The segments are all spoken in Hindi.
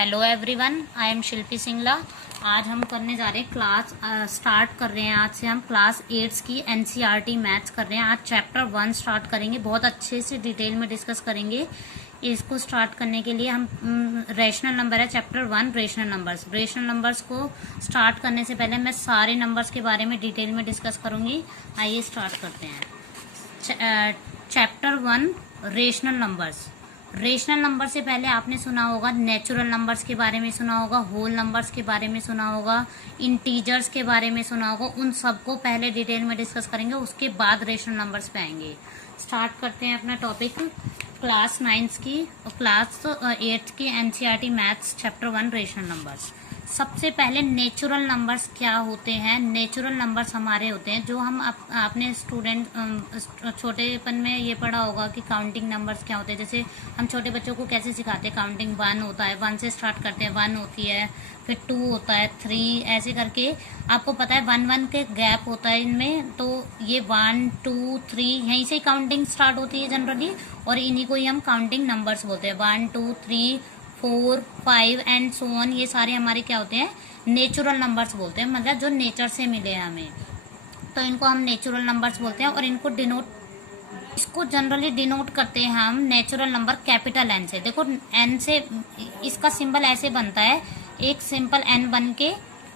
हेलो एवरीवन, आई एम शिल्पी सिंगला। आज हम करने जा रहे हैं क्लास स्टार्ट कर रहे हैं। आज से हम क्लास 8 की एनसीईआरटी मैथ्स कर रहे हैं। आज चैप्टर 1 स्टार्ट करेंगे। बहुत अच्छे से डिटेल में डिस्कस करेंगे। इसको स्टार्ट करने के लिए हम रेशनल नंबर है चैप्टर 1 रेशनल नंबर्स को स्टार्ट करने से पहले मैं सारे नंबर्स के बारे में डिटेल में डिस्कस करूँगी। आइए स्टार्ट करते हैं। चैप्टर 1 रेशनल नंबर से पहले आपने सुना होगा नेचुरल नंबर्स के बारे में सुना होगा, होल नंबर्स के बारे में सुना होगा, इंटीजर्स के बारे में सुना होगा। उन सबको पहले डिटेल में डिस्कस करेंगे, उसके बाद रेशनल नंबर्स पे आएंगे। स्टार्ट करते हैं अपना टॉपिक क्लास 9 की और क्लास 8 की NCERT maths chapter 1 rational numbers. सबसे पहले नेचुरल नंबर्स क्या होते हैं। नेचुरल नंबर्स हमारे होते हैं जो हम अपने स्टूडेंट छोटेपन में ये पढ़ा होगा कि काउंटिंग नंबर्स क्या होते हैं। जैसे हम छोटे बच्चों को कैसे सिखाते हैं, काउंटिंग 1 होता है, 1 से स्टार्ट करते हैं, 1 होती है, फिर 2 होता है, 3 ऐसे करके आपको पता है 1-1 के गैप होता है इनमें। तो ये 1 2 3 यहीं से ही काउंटिंग स्टार्ट होती है जनरली, और इन्हीं को ही हम काउंटिंग नंबर्स बोलते हैं। 1 2 3 4 5 एंड सो ऑन, ये सारे हमारे क्या होते हैं, नेचुरल नंबर्स बोलते हैं, मतलब जो नेचर से मिले हैं हमें, तो इनको हम नेचुरल नंबर्स बोलते हैं। और इसको जनरली डिनोट करते हैं हम नेचुरल नंबर कैपिटल एन से। देखो एन से इसका सिंबल ऐसे बनता है, एक सिंपल एन बन के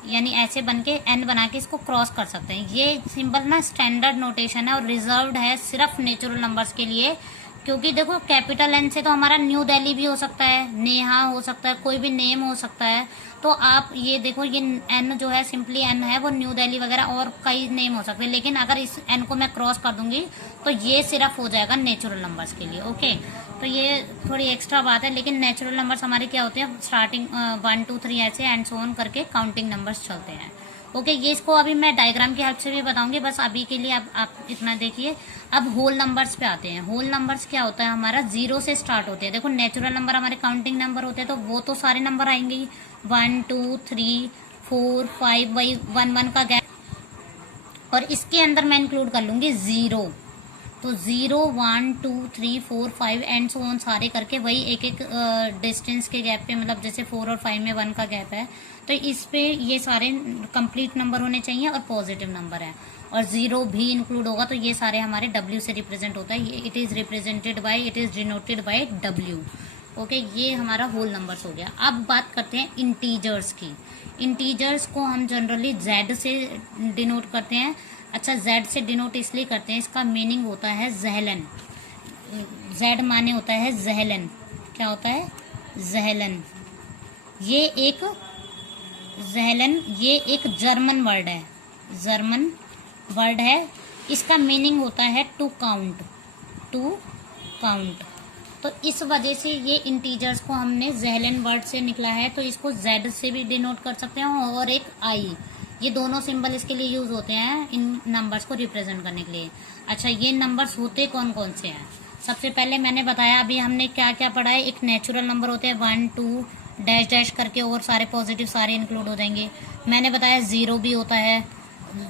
यानी ऐसे बन के एन बना के इसको क्रॉस कर सकते हैं। ये सिंबल ना स्टैंडर्ड नोटेशन है और रिजर्व्ड है सिर्फ नेचुरल नंबर्स के लिए। क्योंकि देखो कैपिटल एन से तो हमारा न्यू दिल्ली भी हो सकता है, नेहा हो सकता है, कोई भी नेम हो सकता है। तो आप ये देखो, ये एन जो है सिंपली एन है, वो न्यू दिल्ली वगैरह और कई नेम हो सकते हैं। लेकिन अगर इस एन को मैं क्रॉस कर दूंगी तो ये सिर्फ हो जाएगा नेचुरल नंबर्स के लिए। ओके, तो ये थोड़ी एक्स्ट्रा बात है, लेकिन नेचुरल नंबर्स हमारे क्या होते हैं, स्टार्टिंग 1 2 3 ऐसे एंड सो ऑन करके काउंटिंग नंबर्स चलते हैं। ओके, ये इसको अभी मैं डायग्राम की हेल्प से भी बताऊंगी, बस अभी के लिए आप इतना देखिए। अब होल नंबर्स पे आते हैं। होल नंबर्स क्या होता है, हमारा 0 से स्टार्ट होते हैं। देखो नेचुरल नंबर हमारे काउंटिंग नंबर होते हैं, तो वो तो सारे नंबर आएंगे ही, 1 2 3 4 5 वही 1-1 का गैप, और इसके अंदर मैं इंक्लूड कर लूंगी 0। तो 0 1 2 3 4 5 एंड सो ऑन सारे करके वही एक एक डिस्टेंस के गैप पे, मतलब जैसे 4 और 5 में 1 का गैप है, तो इस पे ये सारे कंप्लीट नंबर होने चाहिए और पॉजिटिव नंबर है। और 0 भी इंक्लूड होगा तो ये सारे हमारे W से रिप्रेजेंट होता है। ये it is denoted by W। Okay, ये हमारा होल नंबर्स हो गया। अब बात करते हैं इंटीजर्स की। इंटीजर्स को हम जनरली Z से डिनोट करते हैं। अच्छा, Z से डिनोट इसलिए करते हैं, इसका मीनिंग होता है जहलन। Z माने होता है जहलन। क्या होता है, जहलन। ये एक जर्मन वर्ड है। इसका मीनिंग होता है टू काउंट। तो इस वजह से ये इंटीजर्स को हमने जहलन वर्ड से निकला है, तो इसको Z से भी डिनोट कर सकते हैं, और एक I, ये दोनों सिंबल इसके लिए यूज होते हैं इन नंबर्स को रिप्रेजेंट करने के लिए। अच्छा, ये नंबर्स होते कौन कौन से हैं। सबसे पहले मैंने बताया, अभी हमने क्या क्या पढ़ा है, एक नेचुरल नंबर होते हैं 1 2 डैश डैश करके, और सारे पॉजिटिव सारे इंक्लूड हो जाएंगे। मैंने बताया 0 भी होता है,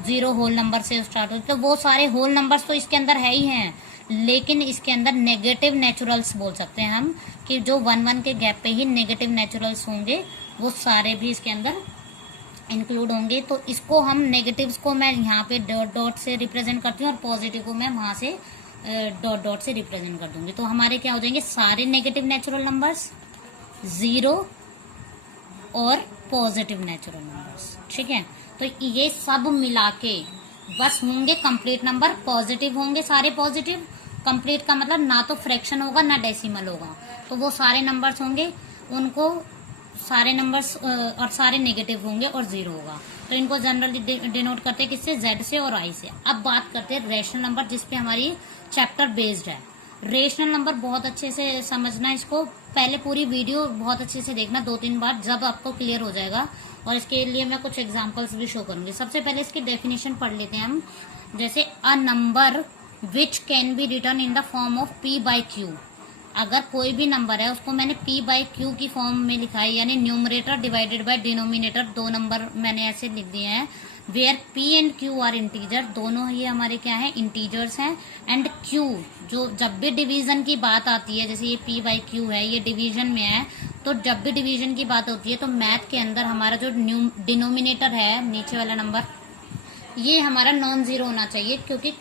0 होल नंबर से स्टार्ट होते, तो वो सारे होल नंबर्स तो इसके अंदर है ही हैं, लेकिन इसके अंदर नेगेटिव नेचुरल्स बोल सकते हैं हम, कि जो 1-1 के गैप पे ही नेगेटिव नेचुरल्स होंगे, वो सारे भी इसके अंदर इंक्लूड होंगे। तो इसको हम नेगेटिव्स को मैं यहाँ पे डॉट से रिप्रेजेंट करती हूँ, और पॉजिटिव को मैं वहां से डॉट से रिप्रेजेंट कर दूंगी। तो हमारे क्या हो जाएंगे, सारे नेगेटिव नेचुरल नंबर्स, 0 और पॉजिटिव नेचुरल नंबर्स। ठीक है, तो ये सब मिला के बस होंगे कंप्लीट नंबर। पॉजिटिव होंगे सारे पॉजिटिव। कंप्लीट का मतलब ना तो फ्रैक्शन होगा ना डेसिमल होगा, तो वो सारे नंबर्स होंगे, उनको सारे नंबर्स और सारे नेगेटिव होंगे और 0 होगा। तो इनको जनरली डिनोट करते हैं किससे, Z से और I से। अब बात करते हैं रेशनल नंबर, जिसपे हमारी चैप्टर बेस्ड है। रेशनल नंबर बहुत अच्छे से समझना, इसको पहले पूरी वीडियो बहुत अच्छे से देखना 2-3 बार, जब आपको क्लियर हो जाएगा। और इसके लिए मैं कुछ एग्जांपल्स भी शो करूंगी। सबसे पहले इसकी डेफिनेशन पढ़ लेते हैं हम। जैसे a number which can be return in the form of P/Q। अगर कोई भी नंबर है उसको मैंने P/Q की फॉर्म में लिखा है, यानी numerator divided by denominator, 2 number मैंने ऐसे लिख दिए हैं, where p and q are integer, दोनों ये हमारे क्या है, इंटीजर्स हैं। एंड q, जो जब भी डिवीजन की बात आती है, जैसे ये p बाई q है, ये डिवीजन में है, तो जब भी डिवीजन की बात होती है तो मैथ के अंदर हमारा जो डिनोमिनेटर है, नीचे वाला नंबर, ये हमारा नॉन जीरो होना चाहिए। क्योंकि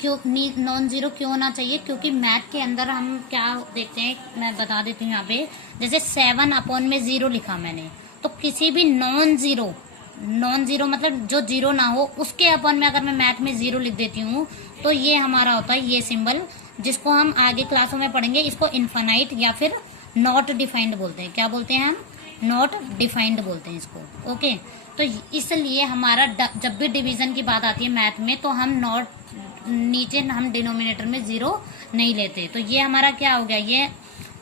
क्यों नॉन जीरो क्यों होना चाहिए? क्योंकि मैथ के अंदर हम क्या देखते हैं, मैं बता देती हूँ यहाँ पे, जैसे 7 अपॉन में 0 लिखा मैंने, तो किसी भी नॉन जीरो मतलब जो जीरो ना हो, उसके अपॉन में अगर मैं मैथ में 0 लिख देती हूँ, तो ये हमारा होता है ये सिंबल, जिसको हम आगे क्लासों में पढ़ेंगे। इसको इनफाइनाइट या फिर नॉट डिफाइंड बोलते हैं। क्या बोलते हैं हम? नॉट डिफाइंड बोलते हैं इसको। ओके, तो इसलिए हमारा जब भी डिवीजन की बात आती है मैथ में, तो हम नॉट, नीचे हम डिनोमिनेटर में 0 नहीं लेते। तो ये हमारा क्या हो गया,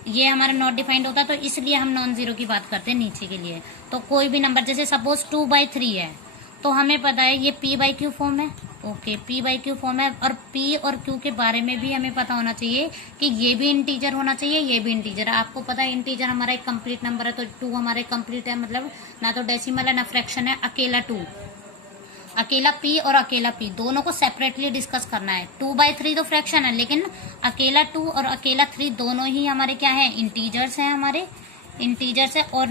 ये हमारा नॉट डिफाइंड होता है, तो इसलिए हम नॉन जीरो की बात करते हैं नीचे के लिए। तो कोई भी नंबर, जैसे सपोज 2/3 है, तो हमें पता है ये p बाई क्यू फॉर्म है। Okay, p by Q form है, और p और q के बारे में भी हमें पता होना चाहिए कि ये भी इंटीजर होना चाहिए, ये भी इंटीजर है। आपको पता है इंटीजर हमारा एक कंप्लीट नंबर है, तो 2 हमारा एक कंप्लीट है, मतलब ना तो डेसिमल है ना फ्रैक्शन है, अकेला 2। अकेला p और अकेला p दोनों को सेपरेटली डिस्कस करना है। 2/3 तो फ्रैक्शन है, लेकिन अकेला 2 और अकेला 3 दोनों ही हमारे क्या है, इंटीजर्स हैं, हमारे इंटीजर्स है। और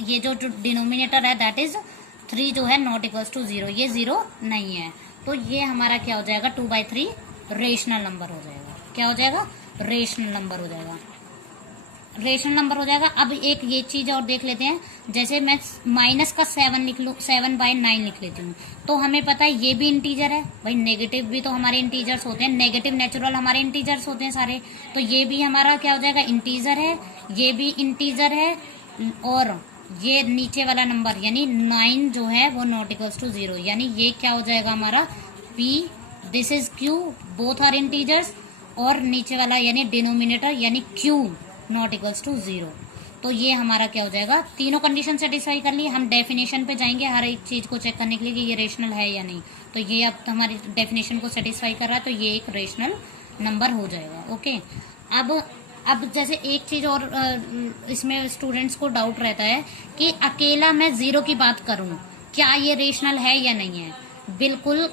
ये जो डिनोमिनेटर है दैट इज 3 जो है नॉट इक्वल्स टू 0, ये 0 नहीं है। तो ये हमारा क्या हो जाएगा, 2/3 रेशनल नंबर हो जाएगा। क्या हो जाएगा? रेशनल नंबर हो जाएगा, रेशनल नंबर हो जाएगा। अब एक ये चीज और देख लेते हैं, जैसे मैं माइनस का 7 लिख लूँ, 7/9 लिख लेती हूँ, तो हमें पता है ये भी इंटीजर है भाई। नेगेटिव भी तो हमारे इंटीजर्स होते हैं, नेगेटिव नेचुरल हमारे इंटीजर्स होते हैं सारे, तो ये भी हमारा क्या हो जाएगा, इंटीजर है, ये भी इंटीजर है। और ये नीचे वाला नंबर यानी 9 जो है वो नॉट इक्वल्स टू 0, यानी ये क्या हो जाएगा हमारा p, this is q, both are integers. और नीचे वाला यानी डिनोमिनेटर यानी q नॉट इक्वल्स टू 0। तो ये हमारा क्या हो जाएगा, तीनों कंडीशन सेटिस्फाई कर ली। हम डेफिनेशन पे जाएंगे हर एक चीज को चेक करने के लिए कि ये रेशनल है या नहीं। तो ये अब हमारी डेफिनेशन को सेटिस्फाई कर रहा है, तो ये एक रेशनल नंबर हो जाएगा। ओके, अब जैसे एक चीज और इसमें स्टूडेंट्स को डाउट रहता है कि अकेला मैं 0 की बात करूं, क्या ये रेशनल है या नहीं है? बिल्कुल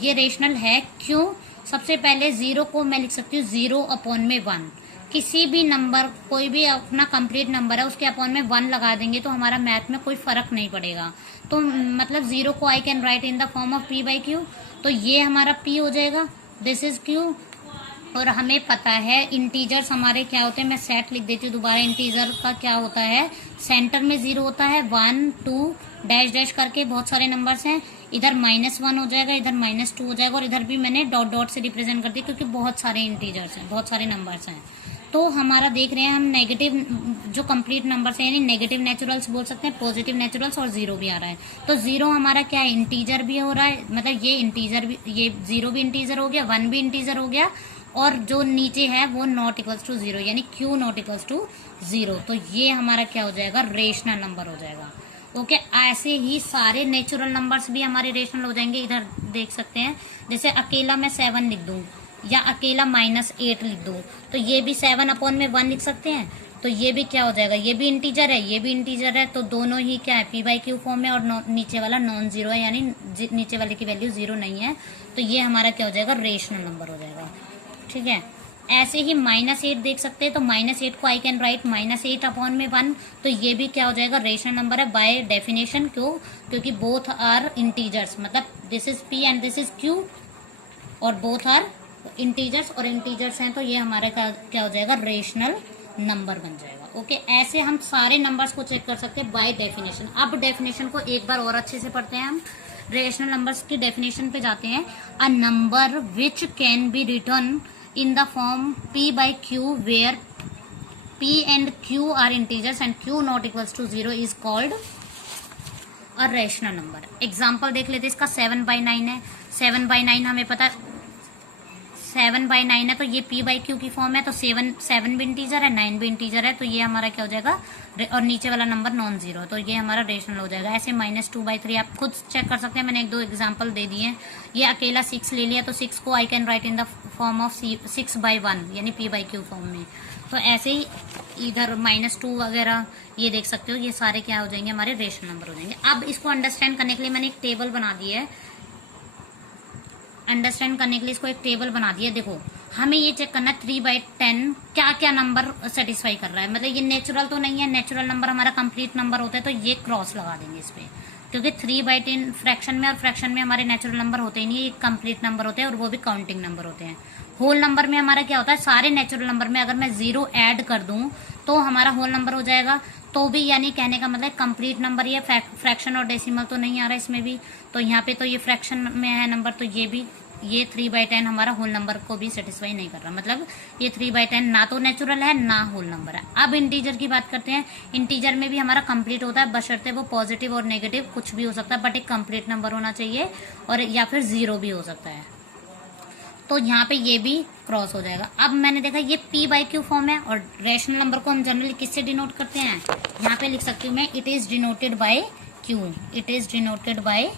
ये रेशनल है। क्यों? सबसे पहले 0 को मैं लिख सकती हूँ 0 अपॉन में 1। किसी भी नंबर, कोई भी अपना कंप्लीट नंबर है, उसके अपॉन में 1 लगा देंगे तो हमारा मैथ में कोई फर्क नहीं पड़ेगा। तो मतलब 0 को I can write in the form of p by Q, तो ये हमारा p हो जाएगा, दिस इज q। और हमें पता है इंटीजर्स हमारे क्या होते हैं, मैं सेट लिख देती हूँ दोबारा। इंटीजर का क्या होता है, सेंटर में 0 होता है, 1 2 डैश डैश करके बहुत सारे नंबर्स हैं, इधर -1 हो जाएगा, इधर -2 हो जाएगा, और इधर भी मैंने डॉट डॉट से रिप्रेजेंट कर दिया क्योंकि बहुत सारे इंटीजर्स हैं, बहुत सारे नंबर्स हैं। तो हमारा देख रहे हैं हम नेगेटिव जो कंप्लीट नंबर्स हैं, यानी नेगेटिव नेचुरल्स बोल सकते हैं, पॉजिटिव नेचुरल्स, और 0 भी आ रहा है। तो 0 हमारा क्या है, इंटीजर भी हो रहा है, मतलब ये इंटीजर भी, ये 0 भी इंटीजर हो गया, 1 भी इंटीजर हो गया, और जो नीचे है वो नॉट इक्वल्स टू 0, यानी q नॉट इक्वल्स टू 0। तो ये हमारा क्या हो जाएगा, रेशनल नंबर हो जाएगा। ओके, ऐसे ही सारे नेचुरल नंबर्स भी हमारे रेशनल हो जाएंगे। इधर देख सकते हैं, जैसे अकेला मैं 7 लिख दूं या अकेला -8 लिख दूं, तो ये भी 7 अपॉन में 1 लिख सकते हैं। तो ये भी क्या हो जाएगा, ये भी इंटीजर है, ये भी इंटीजर है, तो दोनों ही क्या है, p बाई क्यू फॉर्म में, और नीचे वाला नॉन जीरो है, यानी नीचे वाले की वैल्यू 0 नहीं है। तो ये हमारा क्या हो जाएगा, रेशनल नंबर हो जाएगा। ठीक है, ऐसे ही -8 देख सकते हैं, तो -8 को आई कैन राइट -8 अपॉन में 1, तो ये भी क्या हो जाएगा, रेशनल नंबर है बाय डेफिनेशन। क्यों? क्योंकि बोथ आर इंटीजर्स, मतलब this is p and this is q, और बोथ आर इंटीजर्स, और इंटीजर्स हैं, तो ये हमारे क्या हो जाएगा, रेशनल नंबर बन जाएगा। ओके, ऐसे हम सारे नंबर्स को चेक कर सकते हैं बाय डेफिनेशन। अब डेफिनेशन को एक बार और अच्छे से पढ़ते हैं हम। रेशनल नंबर्स की डेफिनेशन पे जाते हैं। A number which can be return in the form p by q where p and q are integers and q not equals to 0 is called a rational number। Example देख लेते हैं इसका। 7/9 है, 7/9 हमें पता 7/9 है, तो ये p बाई क्यू की फॉर्म है, तो 7 भी इंटीजर है, 9 भी इंटीजर है, तो ये हमारा क्या हो जाएगा, और नीचे वाला नंबर नॉन जीरो, तो ये हमारा रेशनल हो जाएगा। ऐसे -2/3 आप खुद चेक कर सकते हैं, मैंने 1-2 एग्जांपल दे दिए हैं। ये अकेला 6 ले लिया, तो 6 को I can write in the form of 6/1 यानी p बाई क्यू फॉर्म में। तो ऐसे ही इधर -2 वगैरह ये देख सकते हो, ये सारे क्या हो जाएंगे, हमारे रेशनल नंबर हो जाएंगे। अब इसको अंडरस्टैंड करने के लिए मैंने एक टेबल बना दी है, अंडरस्टैंड करने के लिए इसको एक टेबल बना दिया। देखो हमें ये चेक करना है 3/10 क्या क्या नंबर सेटिस्फाई कर रहा है, मतलब ये नेचुरल तो नहीं है, नेचुरल नंबर हमारा कंप्लीट नंबर होता है तो ये क्रॉस लगा देंगे इस पे, क्योंकि 3/10 फ्रैक्शन में और फ्रैक्शन में हमारे नेचुरल नंबर होते ही नहीं, ये कंप्लीट नंबर होते हैं और वो भी काउंटिंग नंबर होते हैं। होल नंबर में हमारा क्या होता है, सारे नेचुरल नंबर में अगर मैं 0 ऐड कर दूं तो हमारा होल नंबर हो जाएगा, तो भी यानी कहने का मतलब कंप्लीट नंबर, ये फ्रैक्शन और डेसिमल तो नहीं आ रहा इसमें भी, तो यहाँ पे तो ये फ्रैक्शन में है नंबर, तो ये भी, ये 3/10 हमारा होल नंबर को भी सेटिस्फाई नहीं कर रहा, मतलब ये 3/10 ना तो नेचुरल है ना होल नंबर है। अब इंटीजर की बात करते हैं। इंटीजर में भी हमारा कंप्लीट होता है, बशर्ते वो पॉजिटिव और नेगेटिव कुछ भी हो सकता है, बट एक कंप्लीट नंबर होना चाहिए, और या फिर 0 भी हो सकता है, तो यहाँ पे ये भी क्रॉस हो जाएगा। अब मैंने देखा ये p/q फॉर्म है, और रेशनल नंबर को हम जनरली किससे डिनोट करते हैं, यहाँ पे लिख सकती हूँ मैं, it is denoted by q, it is denoted by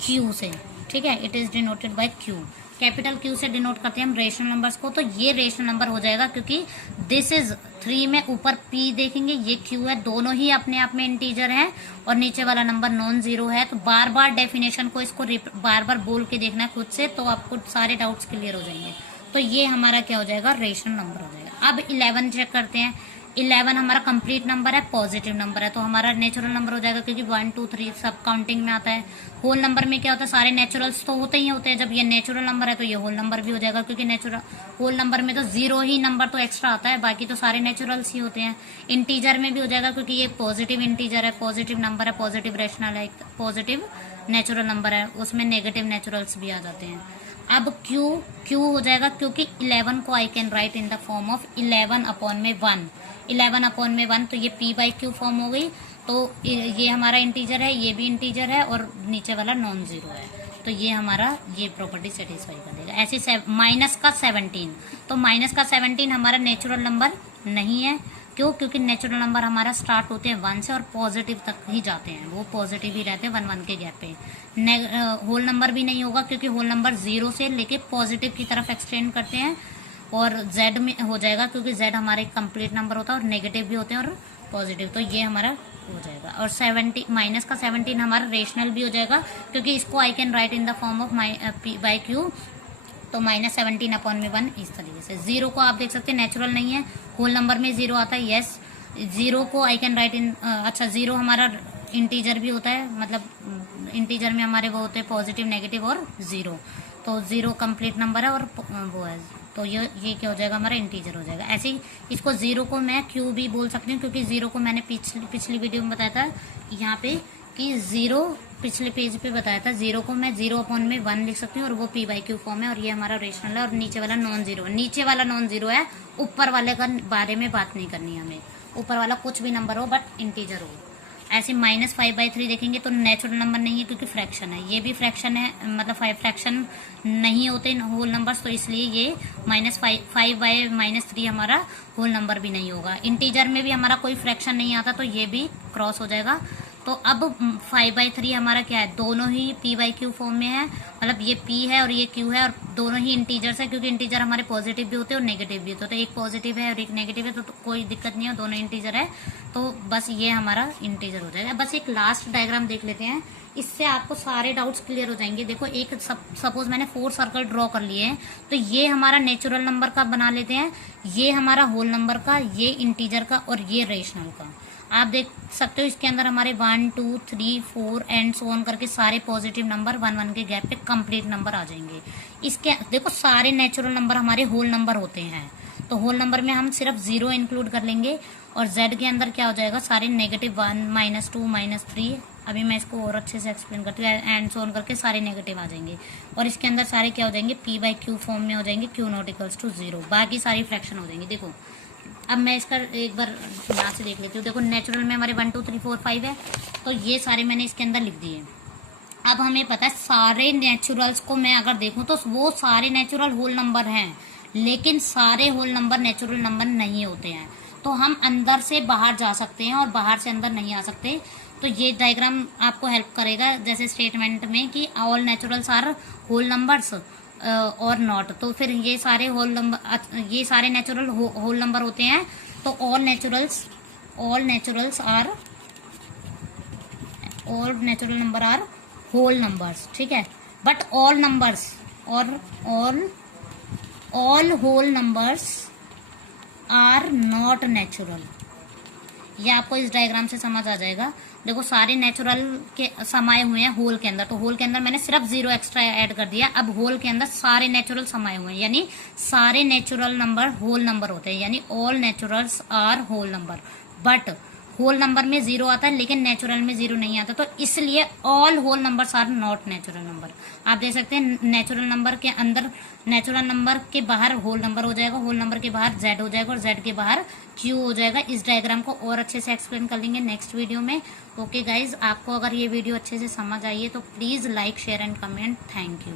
q से, ठीक है, it is denoted by q, capital Q से डिनोट करते हैं हम रेशनल नंबर्स को, तो ये रेशनल नंबर हो जाएगा, क्योंकि दिस इज 3 में ऊपर P देखेंगे, ये Q है, दोनों ही अपने आप में इंटीजर हैं, और नीचे वाला नंबर नॉन जीरो है। तो बार बार डेफिनेशन को इसको बार बार बोल के देखना है खुद से, तो आपको सारे डाउट्स क्लियर हो जाएंगे। तो ये हमारा क्या हो जाएगा, रेशनल नंबर हो जाएगा। अब 11 चेक करते हैं। 11 हमारा कंप्लीट नंबर है, पॉजिटिव नंबर है, तो हमारा नेचुरल नंबर हो जाएगा, क्योंकि 1 2 3 सब काउंटिंग में आता है। होल नंबर में क्या होता है, सारे नेचुरल्स तो होते ही होते हैं, जब ये नेचुरल नंबर है तो ये होल नंबर भी हो जाएगा, क्योंकि नेचुरल होल नंबर में तो 0 ही नंबर तो एक्स्ट्रा आता है, बाकी तो सारे नेचुरल्स ही होते हैं। इंटीजर में भी हो जाएगा, क्योंकि ये पॉजिटिव इंटीजर है, पॉजिटिव नंबर है, पॉजिटिव रेशनल है, पॉजिटिव नेचुरल नंबर है, उसमें नेगेटिव नेचुरल्स भी आ जाते हैं। अब Q हो जाएगा, क्योंकि 11 को I can write in the form of 11/1, 11/1, तो ये p/q फॉर्म हो गई। तो ये हमारा इंटीजर है, ये भी इंटीजर है, और नीचे वाला नॉन जीरो है, तो ये हमारा ये प्रॉपर्टी सेटिस्फाई कर देगा। ऐसे माइनस का 17, तो माइनस का 17 हमारा नेचुरल नंबर नहीं है, क्यों, क्योंकि नेचुरल नंबर हमारा स्टार्ट होते हैं 1 से और पॉजिटिव तक ही जाते हैं, वो पॉजिटिव ही रहते हैं 1 के गैप पे। होल नंबर भी नहीं होगा, क्योंकि होल नंबर 0 से लेके पॉजिटिव की तरफ एक्सटेंड करते हैं, और Z में हो जाएगा, क्योंकि Z हमारा एक कंप्लीट नंबर होता है, और नेगेटिव भी होते हैं और पॉजिटिव, तो ये हमारा हो जाएगा। और 70 माइनस का 17 हमारा रेशनल भी हो जाएगा, क्योंकि इसको I can write in the form of p/q, तो -17/1 इस तरीके से। 0 को आप देख सकते हैं नेचुरल नहीं है, होल नंबर में 0 आता है, यस। 0 को आई कैन राइट इन, अच्छा 0 हमारा इंटीजर भी होता है, मतलब इंटीजर में हमारे वो होते हैं पॉजिटिव, नेगेटिव और 0, तो 0 कंप्लीट नंबर है, और वो है, तो ये क्या हो जाएगा, हमारा इंटीजर हो जाएगा। ऐसे ही इसको 0 को मैं Q भी बोल सकती हूँ, क्योंकि 0 को मैंने पिछली वीडियो में बताया था यहाँ पे कि 0 पिछले पेज पे बताया था, 0 को मैं 0/1 लिख सकती हूँ, और वो p/q फॉर्म है, और ये हमारा रेशनल है, और नीचे वाला नॉन जीरो, नीचे वाला नॉन जीरो है, ऊपर वाले का बारे में बात नहीं करनी हमें, ऊपर वाला कुछ भी नंबर हो बट इंटीजर हो। ऐसे -5/3 देखेंगे तो नेचुरल नंबर नहीं है, क्योंकि फ्रैक्शन है, ये भी फ्रैक्शन है, मतलब 5 फ्रैक्शन नहीं होते होल नंबर्स, तो इसलिए ये -5/-3 हमारा होल नंबर भी नहीं होगा। इंटीजर में भी हमारा कोई फ्रैक्शन नहीं आता, तो ये भी क्रॉस हो जाएगा। तो अब 5/3 हमारा क्या है, दोनों ही p/q फॉर्म में है, मतलब ये p है और ये q है, और दोनों ही इंटीजर्स है, क्योंकि इंटीजर हमारे पॉजिटिव भी होते हैं और नेगेटिव भी होते हैं, तो एक पॉजिटिव है और एक नेगेटिव है, तो कोई दिक्कत नहीं है, दोनों इंटीजर है, तो बस ये हमारा इंटीजर हो जाएगा। बस एक लास्ट डायग्राम देख लेते हैं, इससे आपको सारे डाउट्स क्लियर हो जाएंगे। देखो एक सपोज मैंने 4 सर्कल ड्रॉ कर लिए हैं, तो ये हमारा नेचुरल नंबर का बना लेते हैं, ये हमारा होल नंबर का, ये इंटीजर का, और ये रेशनल का। आप देख सकते हो इसके अंदर हमारे 1 2 3 4 एंड सो ऑन करके सारे पॉजिटिव नंबर 1 के गैप पे कंप्लीट नंबर आ जाएंगे। इसके देखो सारे नेचुरल नंबर हमारे होल नंबर होते हैं, तो होल नंबर में हम सिर्फ 0 इंक्लूड कर लेंगे, और Z के अंदर क्या हो जाएगा, सारे -1 -2 -3, अभी मैं इसको और अच्छे से एक्सप्लेन करती हूँ, एंड सो ऑन करके सारे नेगेटिव आ जाएंगे, और इसके अंदर सारे क्या हो जाएंगे, p/q फॉर्म में हो जाएंगे, q0 बाकी सारी फ्रैक्शन हो जाएंगी। देखो अब मैं इसका एक बार यहाँ से देख लेती हूँ। देखो नेचुरल में हमारे 1 2 3 4 5 है, तो ये सारे मैंने इसके अंदर लिख दिए। अब हमें पता है सारे नेचुरल्स को मैं अगर देखूँ तो वो सारे नेचुरल होल नंबर हैं, लेकिन सारे होल नंबर नेचुरल नंबर नहीं होते हैं, तो हम अंदर से बाहर जा सकते हैं और बाहर से अंदर नहीं आ सकते। तो ये डायग्राम आपको हेल्प करेगा, जैसे स्टेटमेंट में कि all naturals are whole numbers, और नॉट, तो फिर ये सारे होल नंबर, ये सारे नेचुरल होल नंबर होते हैं। तो all natural number are whole numbers, ठीक है। बट ऑल नंबर्स और all whole numbers are not natural. ये आपको इस डायग्राम से समझ आ जाएगा। देखो सारे नेचुरल के समाये हुए हैं होल के अंदर, तो होल के अंदर मैंने सिर्फ 0 एक्स्ट्रा ऐड कर दिया। अब होल के अंदर सारे नेचुरल समाये हुए हैं, यानी सारे नेचुरल नंबर होल नंबर होते हैं, यानी all naturals are whole number. But whole number में 0 आता है लेकिन नेचुरल में 0 नहीं आता, तो इसलिए all whole numbers are not natural number. आप देख सकते हैं नेचुरल नंबर के अंदर, नेचुरल नंबर के बाहर होल नंबर हो जाएगा, होल नंबर के बाहर जेड हो जाएगा और जेड के बाहर क्यू हो जाएगा। इस डायग्राम को और अच्छे से एक्सप्लेन कर लेंगे नेक्स्ट वीडियो में। ओके गाइज, आपको अगर ये वीडियो अच्छे से समझ आई है तो please like, share and comment. Thank you.